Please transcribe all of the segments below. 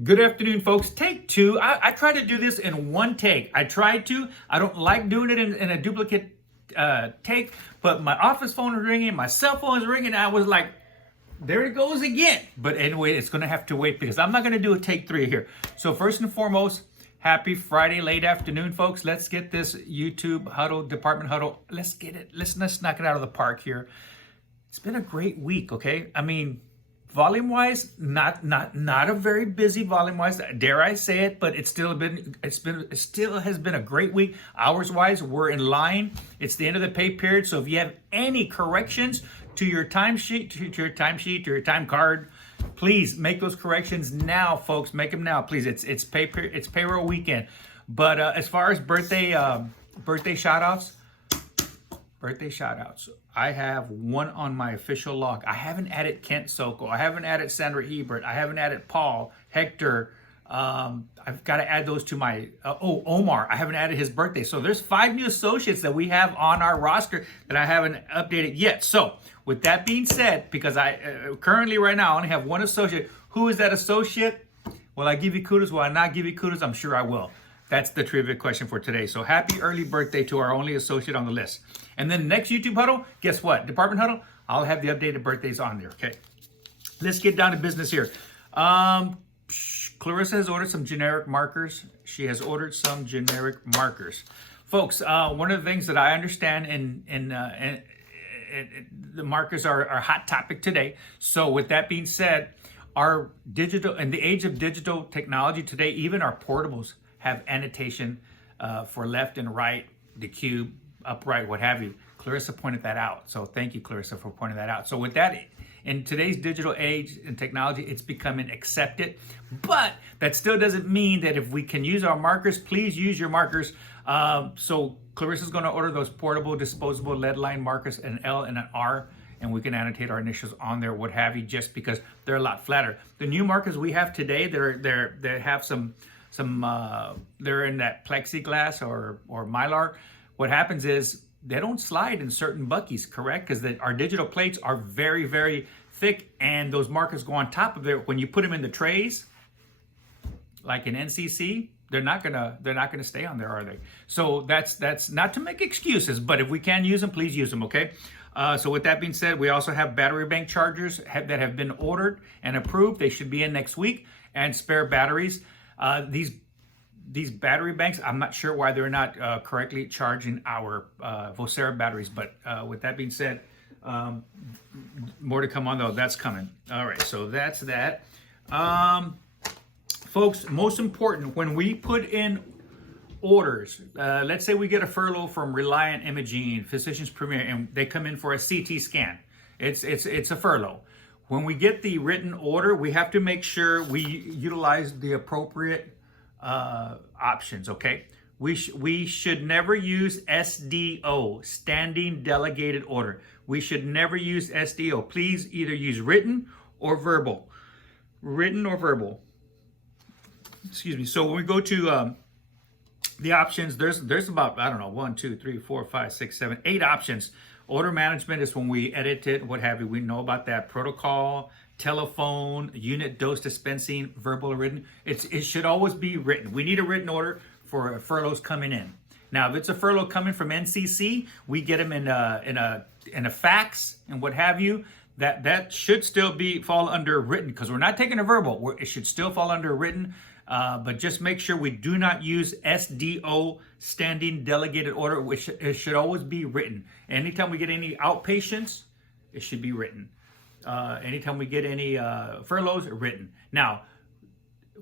Good afternoon, folks. Take two. I try to do this in one take. I don't like doing it in a duplicate take, but my office phone is ringing, my cell phone is ringing, and I was like, there it goes again. But anyway, it's going to have to wait because I'm not going to do a take three here. So first and foremost, happy Friday late afternoon, folks. Let's get this YouTube Huddle, Department Huddle. Let's get it. Let's knock it out of the park here. It's been a great week, okay? I mean, volume-wise, not a very busy volume-wise, dare I say it, but it still has been a great week. Hours-wise, we're in line. It's the end of the pay period, so if you have any corrections to your timesheet, to your time card, please make those corrections now, folks. Make them now, please. It's payroll weekend. But as far as birthday shout-outs. I have one on my official log. I haven't added Kent Soko. I haven't added Sandra Ebert. I haven't added Paul, Hector. I've got to add those to my, Omar. I haven't added his birthday. So there's 5 new associates that we have on our roster that I haven't updated yet. So with that being said, because I currently right now I only have one associate. Who is that associate? Will I give you kudos? Will I not give you kudos? I'm sure I will. That's the trivia question for today. So happy early birthday to our only associate on the list. And then next YouTube Huddle, guess what? Department Huddle, I'll have the updated birthdays on there, okay? Let's get down to business here. Clarissa has ordered some generic markers. She has ordered some generic markers. Folks, one of the things that I understand the markers are a hot topic today. So with that being said, our digital, in the age of digital technology today, even our portables have annotation for left and right, the cube, upright, what have you. Clarissa pointed that out. So thank you, Clarissa, for pointing that out. So with that, in today's digital age and technology, it's becoming accepted. But that still doesn't mean that if we can use our markers, please use your markers. So Clarissa's going to order those portable, disposable lead line markers, an L and an R, and we can annotate our initials on there, what have you, just because they're a lot flatter. The new markers we have today, they have some they're in that plexiglass or mylar. What happens is they don't slide in certain buckies, correct? Because our digital plates are very, very thick, and those markers go on top of it. When you put them in the trays, like in NCC, they're not gonna stay on there, are they? So that's not to make excuses, but if we can use them, please use them, okay? So with that being said, we also have battery bank chargers that have been ordered and approved. They should be in next week, and spare batteries. These battery banks, I'm not sure why they're not correctly charging our Vocera batteries, but with that being said, more to come on though. That's coming. All right, so that's that. Folks, most important, when we put in orders, let's say we get a furlough from Reliant Imaging, Physicians Premier, and they come in for a CT scan. It's a furlough. When we get the written order, we have to make sure we utilize the appropriate options, okay? We should never use SDO, Standing Delegated Order. We should never use SDO. Please either use written or verbal. Written or verbal. Excuse me. So when we go to the options, there's about, I don't know, 1, 2, 3, 4, 5, 6, 7, 8 options. Order management is when we edit it, what have you. We know about that. Protocol, telephone, unit dose dispensing, verbal or written. It should always be written. We need a written order for furloughs coming in. Now, if it's a furlough coming from NCC, we get them in a fax and what have you. That should still fall under written, because we're not taking a verbal. It should still fall under written. But just make sure we do not use SDO, Standing Delegated Order, which it should always be written. Anytime we get any outpatients, it should be written. Anytime we get any furloughs, written. Now,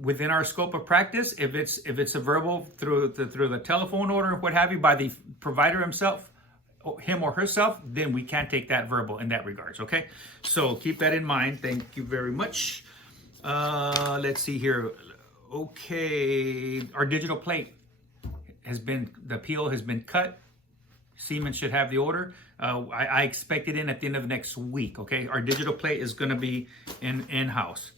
within our scope of practice, if it's a verbal through the telephone order, what have you, by the provider himself, him or herself, then we can't take that verbal in that regards, okay? So keep that in mind. Thank you very much. Let's see here. Okay, our digital plate the PO has been cut. Siemens should have the order. I expect it in at the end of next week, okay? Our digital plate is gonna be in-house.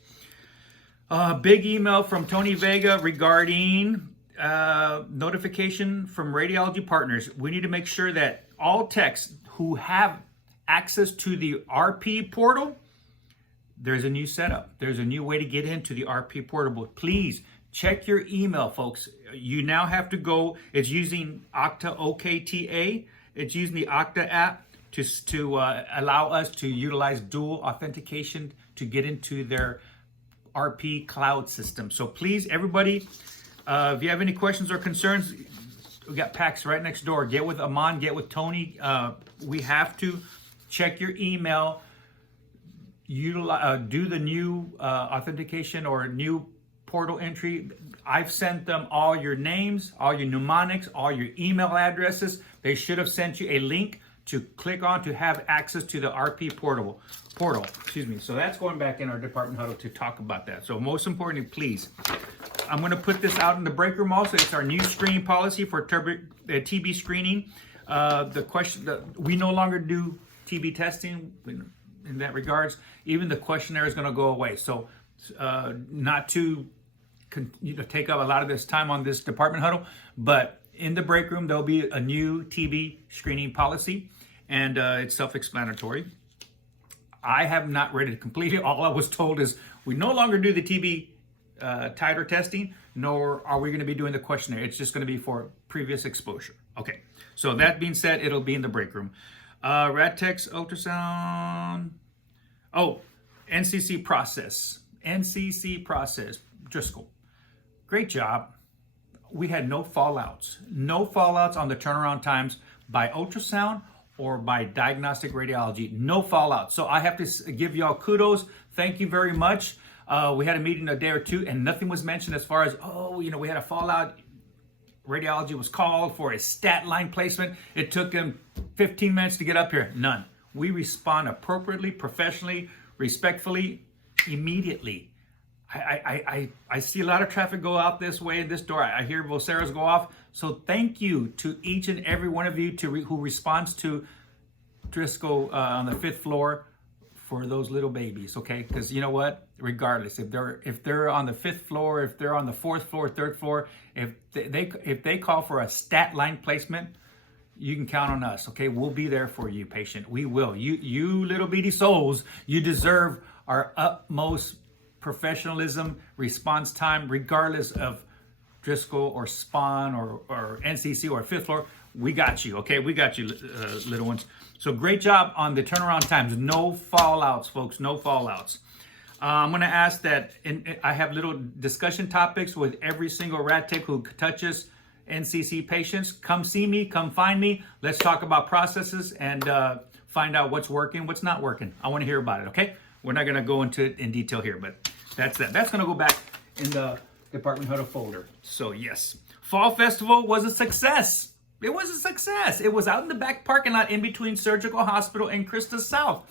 Big email from Tony Vega regarding notification from Radiology Partners. We need to make sure that all techs who have access to the RP portal, there's a new setup. There's a new way to get into the RP Portable. Please check your email, folks. You now have to go, it's using Okta OKTA. It's using the Okta app to allow us to utilize dual authentication to get into their RP cloud system. So please, everybody, if you have any questions or concerns, we got PAX right next door. Get with Aman, get with Tony. We have to check your email, do the new authentication or new portal entry. I've sent them all your names, all your mnemonics, all your email addresses. They should have sent you a link to click on to have access to the RP portal. Excuse me. So that's going back in our department huddle to talk about that. So most importantly, please, I'm going to put this out in the break room also. It's our new screening policy for TB screening. We no longer do TB testing in that regards. Even the questionnaire is going to go away. So not to take up a lot of this time on this department huddle, but in the break room, there'll be a new TB screening policy, and it's self-explanatory. I have not read it completely. All I was told is we no longer do the TB titer testing, nor are we going to be doing the questionnaire. It's just going to be for previous exposure. Okay, so that being said, it'll be in the break room. Radtex ultrasound. Oh, NCC process. Driscoll. Great job. We had no fallouts on the turnaround times by ultrasound or by diagnostic radiology. No fallouts. So I have to give y'all kudos. Thank you very much. We had a meeting a day or two and nothing was mentioned as far as, we had a fallout. Radiology was called for a stat line placement. It took them 15 minutes to get up here. None. We respond appropriately, professionally, respectfully, immediately. I see a lot of traffic go out this way in this door. I hear voceros go off. So thank you to each and every one of you who responds to Driscoll on the 5th floor for those little babies, okay? Because you know what? Regardless, if they're on the 5th floor, if they're on the 4th floor, 3rd floor, if they call for a stat line placement, you can count on us, okay? We'll be there for you, patient. We will. You little bitty souls, you deserve our utmost professionalism, response time, regardless of Driscoll or Spawn or NCC or 5th floor. We got you, okay? We got you, little ones. So great job on the turnaround times. No fallouts, folks, no fallouts. I'm going to ask that I have little discussion topics with every single rad tech who touches NCC patients. Come see me, come find me. Let's talk about processes and find out what's working, what's not working. I want to hear about it, okay? We're not going to go into it in detail here, but that's that. That's going to go back in the Department Huddle folder. So yes, Fall Festival was a success. It was a success. It was out in the back parking lot in between Surgical Hospital and Christa South.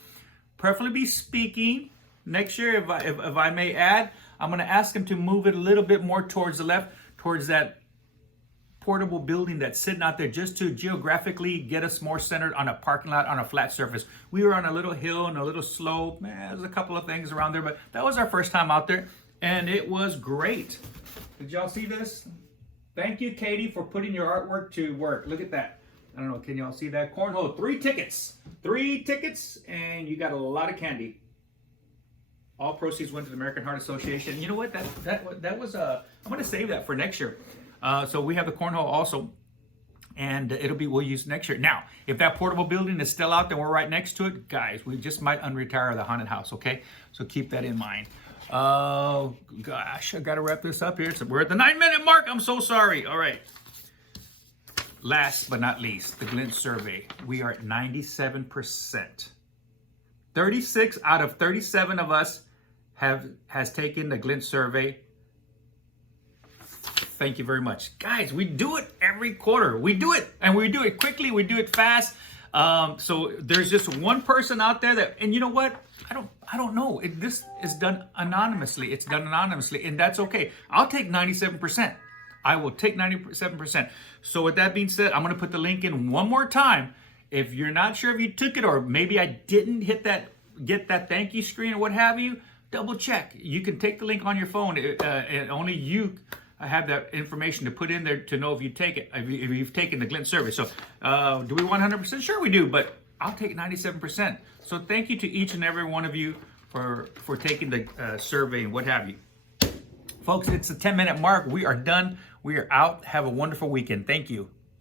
Preferably speaking, next year, if I may add, I'm going to ask him to move it a little bit more towards the left, towards that portable building that's sitting out there, just to geographically get us more centered on a parking lot on a flat surface. We were on a little hill and a little slope. There's a couple of things around there, but that was our first time out there and it was great. Did y'all see this? Thank you, Katie, for putting your artwork to work. Look at that. I don't know, can y'all see that? Cornhole, 3 tickets. 3 tickets and you got a lot of candy. All proceeds went to the American Heart Association. You know what? That was I'm going to save that for next year. So we have the cornhole also, and we'll use next year. Now, if that portable building is still out there, we're right next to it, guys, we just might unretire the haunted house, okay? So keep that in mind. Oh, gosh, I got to wrap this up here. So we're at the 9-minute mark. I'm so sorry. All right. Last but not least, the Glint survey. We are at 97%. 36 out of 37 of us has taken the Glint survey. Thank you very much. Guys, we do it every quarter. We do it, and we do it quickly. We do it fast. So there's just one person out there that, and you know what? I don't know. This is done anonymously. It's done anonymously, and that's okay. I'll take 97%. I will take 97%. So with that being said, I'm going to put the link in one more time. If you're not sure if you took it, or maybe I didn't get that thank you screen or what have you, double check. You can take the link on your phone. And only you have that information to put in there to know if you take it, if you've taken the Glint survey. So do we 100%? Sure we do, but I'll take 97%. So thank you to each and every one of you for taking the survey and what have you. Folks, it's a 10-minute mark. We are done. We are out. Have a wonderful weekend. Thank you.